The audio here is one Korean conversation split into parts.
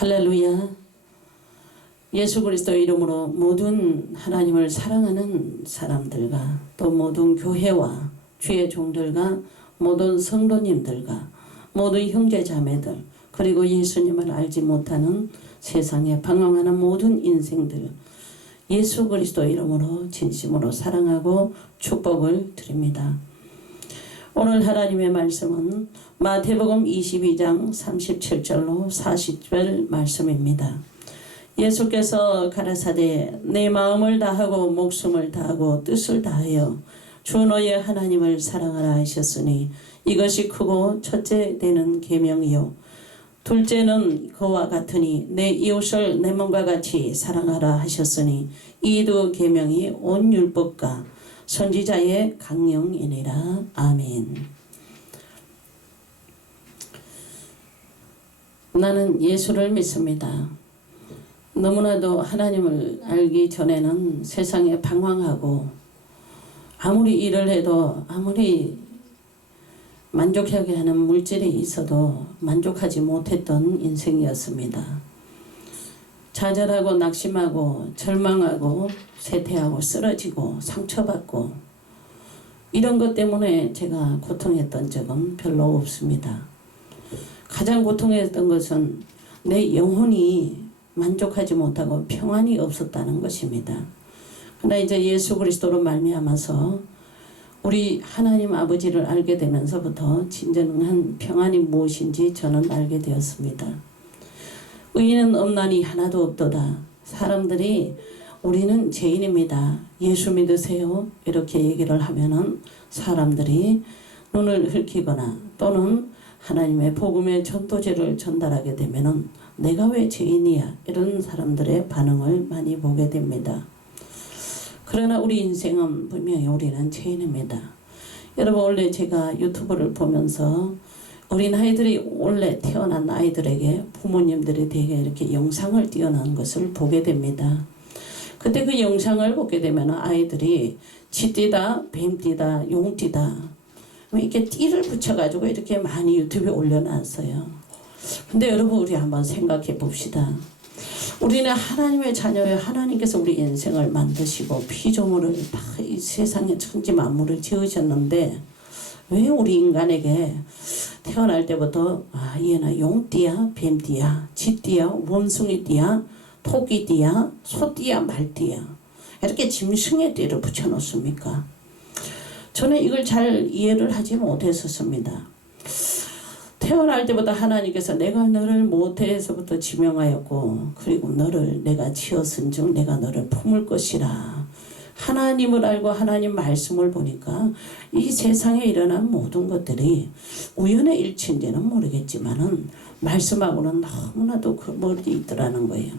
할렐루야. 예수 그리스도 이름으로 모든 하나님을 사랑하는 사람들과 또 모든 교회와 주의 종들과 모든 성도님들과 모든 형제자매들 그리고 예수님을 알지 못하는 세상에 방황하는 모든 인생들 예수 그리스도 이름으로 진심으로 사랑하고 축복을 드립니다. 오늘 하나님의 말씀은 마태복음 22장 37절로 40절 말씀입니다. 예수께서 가라사대 내 마음을 다하고 목숨을 다하고 뜻을 다하여 주 너의 하나님을 사랑하라 하셨으니 이것이 크고 첫째 되는 계명이요 둘째는 그와 같으니 내 이웃을 내 몸과 같이 사랑하라 하셨으니 이 두 계명이 온 율법과 선지자의 강령이니라. 아멘. 나는 예수를 믿습니다. 너무나도 하나님을 알기 전에는 세상에 방황하고 아무리 일을 해도 아무리 만족하게 하는 물질이 있어도 만족하지 못했던 인생이었습니다. 좌절하고 낙심하고 절망하고 쇠퇴하고 쓰러지고 상처받고 이런 것 때문에 제가 고통했던 적은 별로 없습니다. 가장 고통했던 것은 내 영혼이 만족하지 못하고 평안이 없었다는 것입니다. 그러나 이제 예수 그리스도로 말미암아서 우리 하나님 아버지를 알게 되면서부터 진정한 평안이 무엇인지 저는 알게 되었습니다. 의인은 없나니 하나도 없도다. 사람들이 우리는 죄인입니다. 예수 믿으세요. 이렇게 얘기를 하면은 사람들이 눈을 흘키거나 또는 하나님의 복음의 전도제를 전달하게 되면은 내가 왜 죄인이야? 이런 사람들의 반응을 많이 보게 됩니다. 그러나 우리 인생은 분명히 우리는 죄인입니다. 여러분 원래 제가 유튜브를 보면서 어린아이들이 원래 태어난 아이들에게 부모님들이 되게 이렇게 영상을 띄워놓은 것을 보게 됩니다. 그때 그 영상을 보게 되면 아이들이 쥐띠다, 뱀띠다, 용띠다 이렇게 띠를 붙여가지고 이렇게 많이 유튜브에 올려놨어요. 근데 여러분 우리 한번 생각해 봅시다. 우리는 하나님의 자녀여 하나님께서 우리 인생을 만드시고 피조물을 다 이 세상에 천지 만물을 지으셨는데 왜 우리 인간에게 태어날 때부터 얘는 용띠야 뱀띠야 쥐띠야 원숭이띠야 토끼띠야 소띠야 말띠야 이렇게 짐승의 띠를 붙여놓습니까? 저는 이걸 잘 이해를 하지 못했었습니다. 태어날 때부터 하나님께서 내가 너를 모태에서부터 지명하였고 그리고 너를 내가 지었은즉 내가 너를 품을 것이라. 하나님을 알고 하나님 말씀을 보니까 이 세상에 일어난 모든 것들이 우연의 일치인지는 모르겠지만은 말씀하고는 너무나도 그 멀리 있더라는 거예요.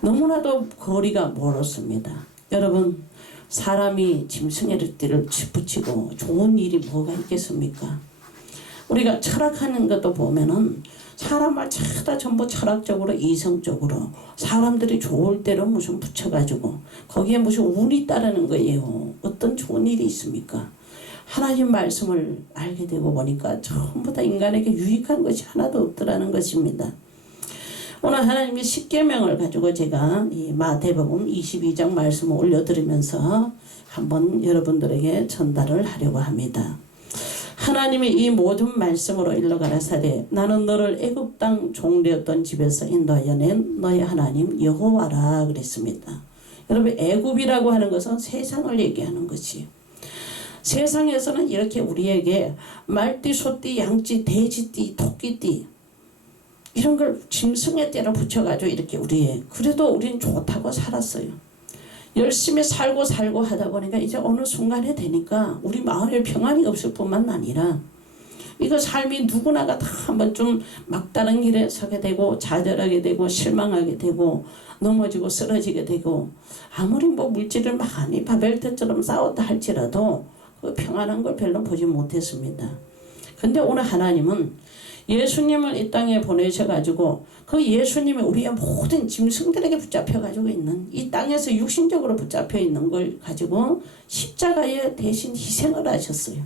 너무나도 거리가 멀었습니다. 여러분 사람이 짐승의 띠를 붙이고 좋은 일이 뭐가 있겠습니까? 우리가 철학하는 것도 보면은 사람을 찾다 전부 철학적으로 이성적으로 사람들이 좋을 대로 무슨 붙여가지고 거기에 무슨 운이 따르는 거예요. 어떤 좋은 일이 있습니까? 하나님 말씀을 알게 되고 보니까 전부 다 인간에게 유익한 것이 하나도 없더라는 것입니다. 오늘 하나님의 십계명을 가지고 제가 이 마태복음 22장 말씀을 올려드리면서 한번 여러분들에게 전달을 하려고 합니다. 하나님이 이 모든 말씀으로 일러 가라사대 나는 너를 애굽 땅 종되었던 집에서 인도하여 낸 너의 하나님 여호와라 그랬습니다. 여러분 애굽이라고 하는 것은 세상을 얘기하는 것이에요. 세상에서는 이렇게 우리에게 말띠, 소띠, 양띠, 돼지띠, 토끼띠 이런 걸 짐승의 띠를 붙여가지고 이렇게 그래도 우린 좋다고 살았어요. 열심히 살고 하다 보니까 이제 어느 순간에 되니까 우리 마음에 평안이 없을 뿐만 아니라 이거 삶이 누구나가 다 한 번쯤 막다른 길에 서게 되고 좌절하게 되고 실망하게 되고 넘어지고 쓰러지게 되고 아무리 뭐 물질을 많이 바벨탑처럼 쌓았다 할지라도 그 평안한 걸 별로 보지 못했습니다. 근데 오늘 하나님은 예수님을 이 땅에 보내셔가지고 그 예수님이 우리의 모든 짐승들에게 붙잡혀가지고 있는 이 땅에서 육신적으로 붙잡혀 있는 걸 가지고 십자가에 대신 희생을 하셨어요.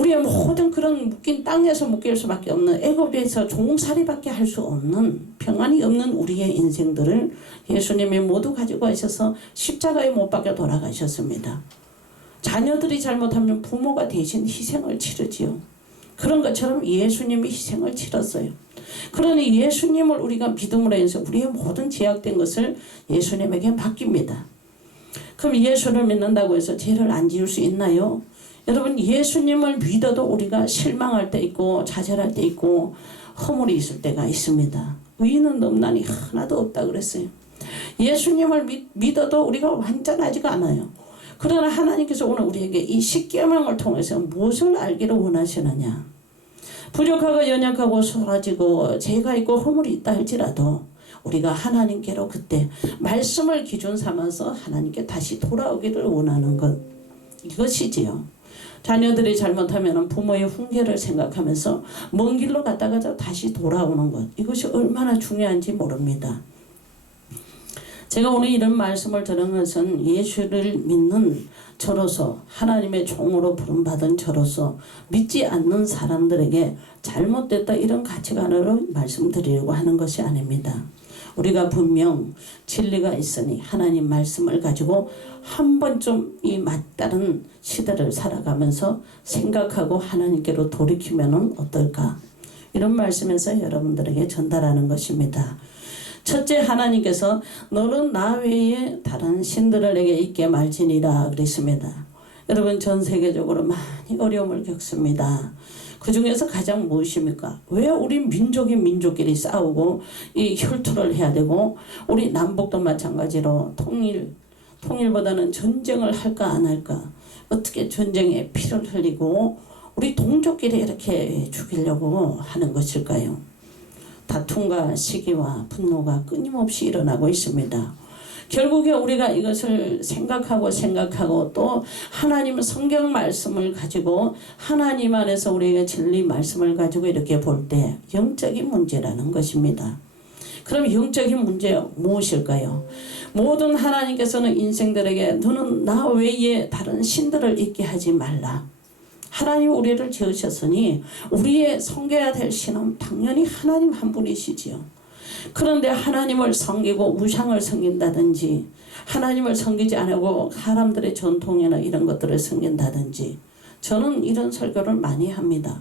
우리의 모든 그런 묶인 땅에서 묶일 수밖에 없는, 애굽에서 종살이밖에 할 수 없는, 평안이 없는 우리의 인생들을 예수님이 모두 가지고 가셔서 십자가에 못 박혀 돌아가셨습니다. 자녀들이 잘못하면 부모가 대신 희생을 치르지요. 그런 것처럼 예수님이 희생을 치렀어요. 그러니 예수님을 우리가 믿음으로 해서 우리의 모든 제약된 것을 예수님에게 맡깁니다. 그럼 예수를 믿는다고 해서 죄를 안 지을 수 있나요? 여러분, 예수님을 믿어도 우리가 실망할 때 있고 좌절할 때 있고 허물이 있을 때가 있습니다. 의인은 넘나니 하나도 없다 그랬어요. 예수님을 믿어도 우리가 완전하지가 않아요. 그러나 하나님께서 오늘 우리에게 이 십계명을 통해서 무엇을 알기를 원하시느냐. 부족하고 연약하고 소라지고 죄가 있고 허물이 있다 할지라도 우리가 하나님께로 그때 말씀을 기준 삼아서 하나님께 다시 돌아오기를 원하는 것, 이것이지요. 자녀들이 잘못하면 부모의 훈계를 생각하면서 먼 길로 갔다가 다시 돌아오는 것, 이것이 얼마나 중요한지 모릅니다. 제가 오늘 이런 말씀을 들은 것은 예수를 믿는 저로서, 하나님의 종으로 부름받은 저로서 믿지 않는 사람들에게 잘못됐다 이런 가치관으로 말씀드리려고 하는 것이 아닙니다. 우리가 분명 진리가 있으니 하나님 말씀을 가지고 한 번쯤 이 맞다른 시대를 살아가면서 생각하고 하나님께로 돌이키면 어떨까, 이런 말씀에서 여러분들에게 전달하는 것입니다. 첫째, 하나님께서 너는 나 외에 다른 신들을 내게 있게 말지니라 그랬습니다. 여러분, 전 세계적으로 많이 어려움을 겪습니다. 그 중에서 가장 무엇입니까? 왜 우리 민족이 민족끼리 싸우고 이 혈투를 해야 되고, 우리 남북도 마찬가지로 통일보다는 전쟁을 할까 안 할까, 어떻게 전쟁에 피를 흘리고 우리 동족끼리 이렇게 죽이려고 하는 것일까요? 다툼과 시기와 분노가 끊임없이 일어나고 있습니다. 결국에 우리가 이것을 생각하고 또 하나님 성경 말씀을 가지고 하나님 안에서 우리가 진리 말씀을 가지고 이렇게 볼 때 영적인 문제라는 것입니다. 그럼 영적인 문제 무엇일까요? 모든 하나님께서는 인생들에게 너는 나 외에 다른 신들을 있게 하지 말라. 하나님 우리를 지으셨으니 우리의 섬겨야 될 신은 당연히 하나님 한 분이시지요. 그런데 하나님을 섬기고 우상을 섬긴다든지, 하나님을 섬기지 않고 사람들의 전통이나 이런 것들을 섬긴다든지, 저는 이런 설교를 많이 합니다.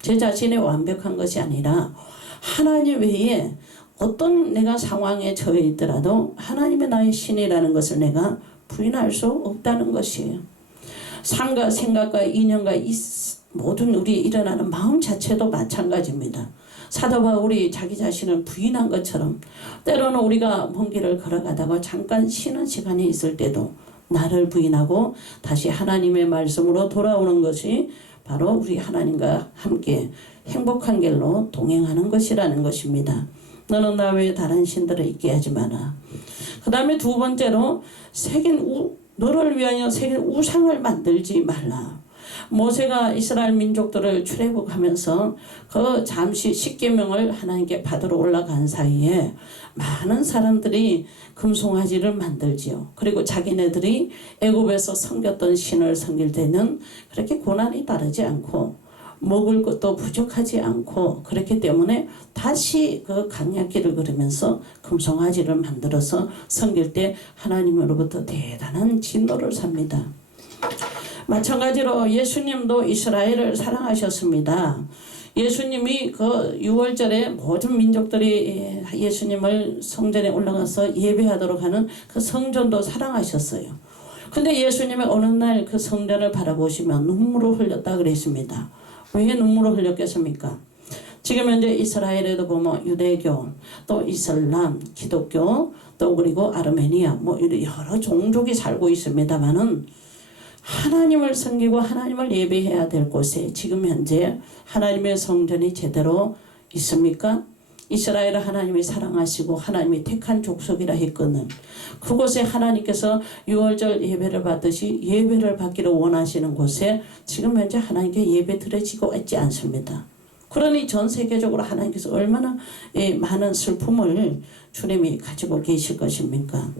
제 자신이 완벽한 것이 아니라 하나님 외에 어떤 내가 상황에 처해 있더라도 하나님의 나의 신이라는 것을 내가 부인할 수 없다는 것이에요. 삶과 생각과 인연과 모든 우리 일어나는 마음 자체도 마찬가지입니다. 사도 바울이 자기 자신을 부인한 것처럼 때로는 우리가 먼 길을 걸어가다가 잠깐 쉬는 시간이 있을 때도 나를 부인하고 다시 하나님의 말씀으로 돌아오는 것이 바로 우리 하나님과 함께 행복한 길로 동행하는 것이라는 것입니다. 너는 나 외에 다른 신들을 있게 하지 마라. 그 다음에 두 번째로 너를 위하여 새긴 우상을 만들지 말라. 모세가 이스라엘 민족들을 출애굽하면서 그 잠시 십계명을 하나님께 받으러 올라간 사이에 많은 사람들이 금송아지를 만들지요. 그리고 자기네들이 애굽에서 섬겼던 신을 섬길 때는 그렇게 고난이 따르지 않고 먹을 것도 부족하지 않고, 그렇기 때문에 다시 그 강약길을 걸으면서 금송아지를 만들어서 섬길 때 하나님으로부터 대단한 진노를 삽니다. 마찬가지로 예수님도 이스라엘을 사랑하셨습니다. 예수님이 그 6월절에 모든 민족들이 예수님을 성전에 올라가서 예배하도록 하는 그 성전도 사랑하셨어요. 근데 예수님이 어느 날 그 성전을 바라보시면 눈물을 흘렸다 그랬습니다. 왜 눈물을 흘렸겠습니까? 지금 현재 이스라엘에도 보면 유대교, 또 이슬람, 기독교, 또 그리고 아르메니아, 뭐 여러 종족이 살고 있습니다만은 하나님을 섬기고 하나님을 예배해야 될 곳에 지금 현재 하나님의 성전이 제대로 있습니까? 이스라엘을 하나님이 사랑하시고 하나님이 택한 족속이라 했거든. 그곳에 하나님께서 6월절 예배를 받듯이 예배를 받기를 원하시는 곳에 지금 현재 하나님께 예배 드려지고 있지 않습니다. 그러니 전 세계적으로 하나님께서 얼마나 많은 슬픔을 주님이 가지고 계실 것입니까?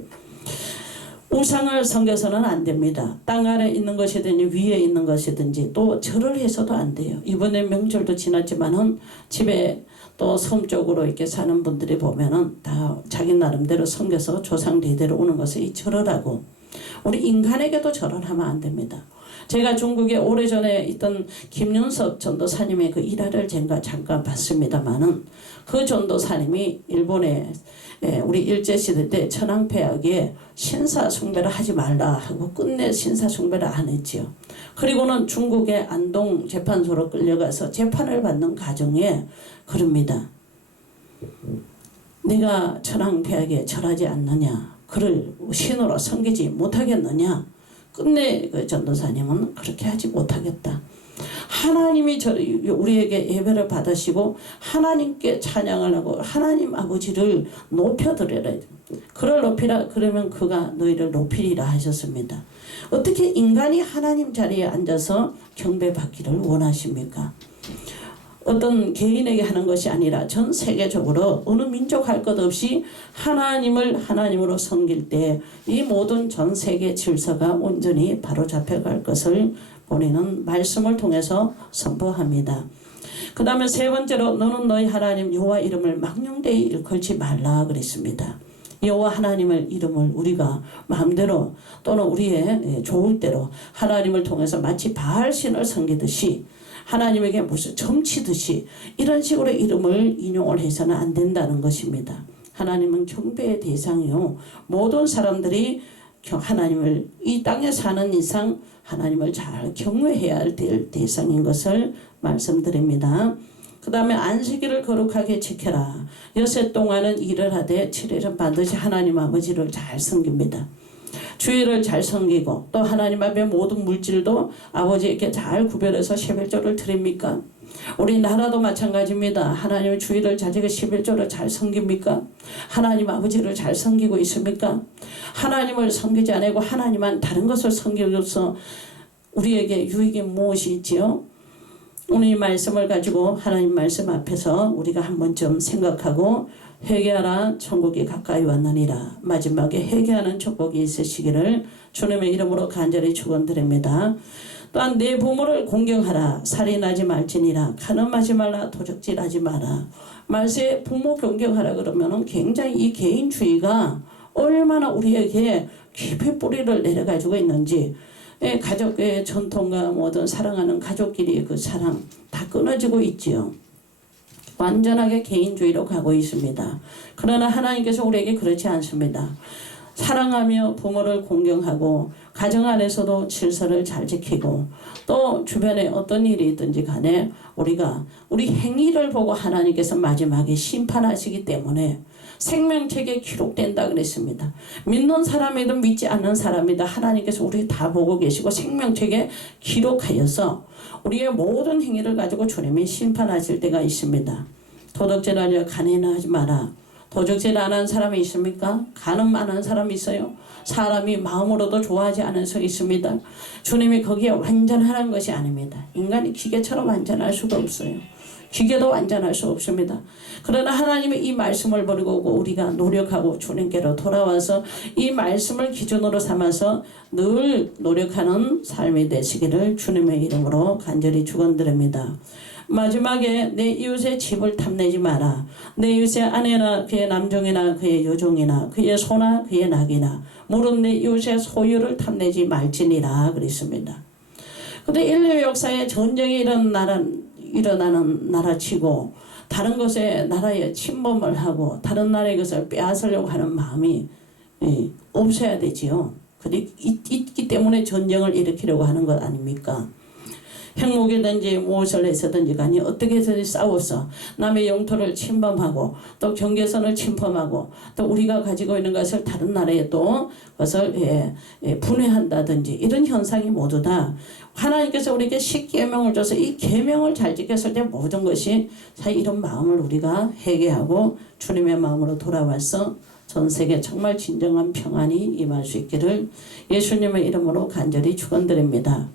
우상을 섬겨서는 안 됩니다. 땅 아래 있는 것이든지 위에 있는 것이든지 또 절을 해서도 안 돼요. 이번에 명절도 지났지만은 집에 또 섬 쪽으로 이렇게 사는 분들이 보면은 다 자기 나름대로 섬겨서 조상 대대로 오는 것을 이 절을 하고, 우리 인간에게도 절을 하면 안 됩니다. 제가 중국에 오래전에 있던 김윤석 전도사님의 그 일화를 제가 잠깐 봤습니다만은, 그 전도사님이 일본에 우리 일제시대 때 천황폐하기에 신사숭배를 하지 말라 하고 끝내 신사숭배를 안 했지요. 그리고는 중국의 안동 재판소로 끌려가서 재판을 받는 과정에 그럽니다. 내가 천황폐하기에 절하지 않느냐, 그를 신으로 섬기지 못하겠느냐. 끝내 그 전도사님은 그렇게 하지 못하겠다. 하나님이 우리에게 예배를 받으시고 하나님께 찬양을 하고 하나님 아버지를 높여드려라. 그를 높이라, 그러면 그가 너희를 높이리라 하셨습니다. 어떻게 인간이 하나님 자리에 앉아서 경배받기를 원하십니까? 어떤 개인에게 하는 것이 아니라 전 세계적으로 어느 민족 할 것 없이 하나님을 하나님으로 섬길 때 이 모든 전 세계 질서가 온전히 바로잡혀갈 것을 본인은 말씀을 통해서 선포합니다. 그 다음에 세 번째로 너는 너희 하나님 여호와 이름을 망령되이 일컬지 말라 그랬습니다. 여호와 하나님을 이름을 우리가 마음대로 또는 우리의 좋을 대로 하나님을 통해서 마치 바알신을 섬기듯이 하나님에게 무슨 점치듯이 이런 식으로 이름을 인용을 해서는 안 된다는 것입니다. 하나님은 경배의 대상이요, 모든 사람들이 하나님을 이 땅에 사는 이상 하나님을 잘 경외해야 할 대상인 것을 말씀드립니다. 그 다음에 안식일을 거룩하게 지켜라. 여섯 동안은 일을 하되 7일은 반드시 하나님 아버지를 잘 섬깁니다. 주일을 잘 섬기고 또 하나님 앞에 모든 물질도 아버지에게 잘 구별해서 11조를 드립니까? 우리나라도 마찬가지입니다. 하나님의 주일을 자기가 11조를 잘 섬깁니까? 하나님 아버지를 잘 섬기고 있습니까? 하나님을 섬기지 않고 하나님만 다른 것을 섬기면서 우리에게 유익이 무엇이 있지요? 오늘 이 말씀을 가지고 하나님 말씀 앞에서 우리가 한 번쯤 생각하고 회개하라, 천국이 가까이 왔느니라. 마지막에 회개하는 축복이 있으시기를 주님의 이름으로 간절히 축원드립니다. 또한 내 부모를 공경하라. 살인하지 말지니라. 간음하지 말라. 도적질하지 마라. 말세에 부모 공경하라 그러면은 굉장히 이 개인주의가 얼마나 우리에게 깊이 뿌리를 내려가지고 있는지, 가족의 전통과 모든 사랑하는 가족끼리 그 사랑 다 끊어지고 있지요. 완전하게 개인주의로 가고 있습니다. 그러나 하나님께서 우리에게 그렇지 않습니다. 사랑하며 부모를 공경하고 가정 안에서도 질서를 잘 지키고 또 주변에 어떤 일이 있든지 간에 우리가 우리 행위를 보고 하나님께서 마지막에 심판하시기 때문에 생명책에 기록된다 그랬습니다. 믿는 사람이든 믿지 않는 사람이든 하나님께서 우리 다 보고 계시고 생명책에 기록하여서 우리의 모든 행위를 가지고 주님이 심판하실 때가 있습니다. 도둑질하려 간행을 하지 마라. 도둑질 안 하는 사람이 있습니까? 간음 안 하는 사람이 있어요? 사람이 마음으로도 좋아하지 않은 수 있습니다. 주님이 거기에 완전하는 것이 아닙니다. 인간이 기계처럼 완전할 수가 없어요. 기계도 완전할 수 없습니다. 그러나 하나님의 이 말씀을 버리고 우리가 노력하고 주님께로 돌아와서 이 말씀을 기준으로 삼아서 늘 노력하는 삶이 되시기를 주님의 이름으로 간절히 축원드립니다. 마지막에 내 이웃의 집을 탐내지 마라. 내 이웃의 아내나 그의 남종이나 그의 여종이나 그의 소나 그의 낙이나 물은 내 이웃의 소유를 탐내지 말지니라 그랬습니다. 그런데 인류 역사에 전쟁이 일어나는 나라치고 다른 것에 나라에 침범을 하고 다른 나라의 것을 빼앗으려고 하는 마음이 없어야 되지요. 근데 있기 때문에 전쟁을 일으키려고 하는 것 아닙니까? 핵무기든지 무엇을 해서든지 간에 어떻게 해서든지 싸워서 남의 영토를 침범하고 또 경계선을 침범하고 또 우리가 가지고 있는 것을 다른 나라에 또 그것을 분해한다든지 이런 현상이 모두 다 하나님께서 우리에게 10계명을 줘서 이 계명을 잘 지켰을 때 모든 것이 사실 이런 마음을 우리가 회개하고 주님의 마음으로 돌아와서 전 세계 정말 진정한 평안이 임할 수 있기를 예수님의 이름으로 간절히 축원드립니다.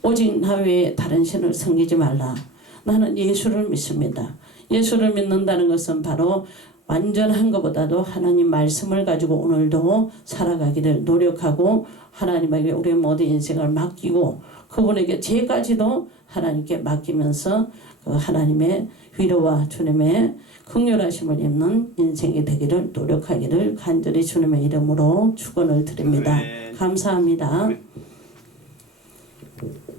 오직 나 외에 다른 신을 섬기지 말라. 나는 예수를 믿습니다. 예수를 믿는다는 것은 바로 완전한 것보다도 하나님 말씀을 가지고 오늘도 살아가기를 노력하고 하나님에게 우리의 모든 인생을 맡기고 그분에게 죄까지도 하나님께 맡기면서 그 하나님의 위로와 주님의 긍휼하심을 입는 인생이 되기를 노력하기를 간절히 주님의 이름으로 축원을 드립니다. 감사합니다.